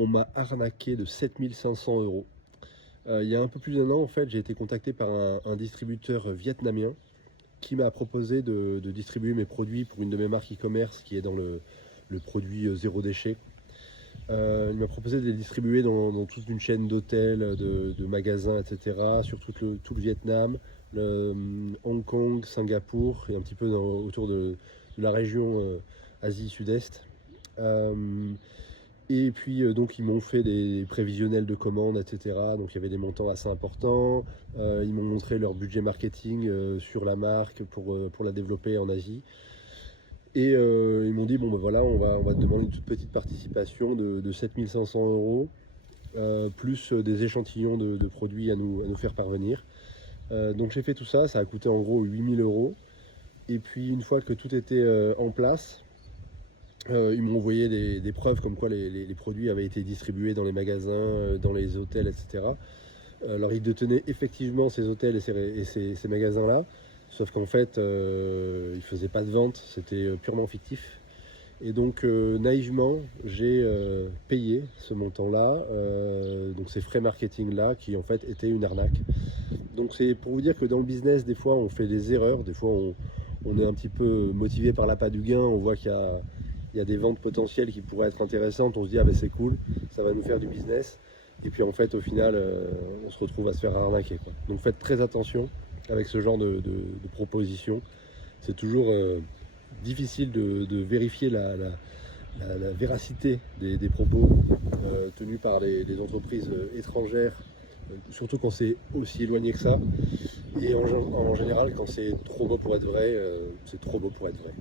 on m'a arnaqué de 7 500 euros. Il y a un peu plus d'un an, en fait, j'ai été contacté par un distributeur vietnamien qui m'a proposé de distribuer mes produits pour une de mes marques e-commerce qui est dans le produit zéro déchet. Il m'a proposé de les distribuer dans toute une chaîne d'hôtels, de magasins, etc., sur tout le Vietnam, Hong Kong, Singapour et un petit peu autour de la région Asie Sud-Est. Euh, et puis donc ils m'ont fait des prévisionnels de commandes, etc. Donc il y avait des montants assez importants. Ils m'ont montré leur budget marketing sur la marque pour la développer en Asie. Et ils m'ont dit, bon ben voilà, on va te demander une toute petite participation de 7 500 euros, plus des échantillons de produits à nous faire parvenir. Donc j'ai fait tout ça, ça a coûté en gros 8 000 euros. Et puis une fois que tout était en place, ils m'ont envoyé des preuves comme quoi les produits avaient été distribués dans les magasins, dans les hôtels, etc. Alors ils détenaient effectivement ces hôtels et ces magasins-là, sauf qu'en fait ils ne faisaient pas de vente, c'était purement fictif. Et donc naïvement j'ai payé ce montant-là, donc ces frais marketing-là qui en fait étaient une arnaque. Donc c'est pour vous dire que dans le business, des fois on fait des erreurs, des fois on est un petit peu motivé par l'appât du gain, on voit qu'il y a des ventes potentielles qui pourraient être intéressantes, on se dit ah ben c'est cool, ça va nous faire du business. Et puis en fait au final on se retrouve à se faire arnaquer, quoi. Donc faites très attention avec ce genre de propositions. C'est toujours difficile de vérifier la véracité des propos tenus par les entreprises étrangères, surtout quand c'est aussi éloigné que ça. Et en général, quand c'est trop beau pour être vrai, c'est trop beau pour être vrai.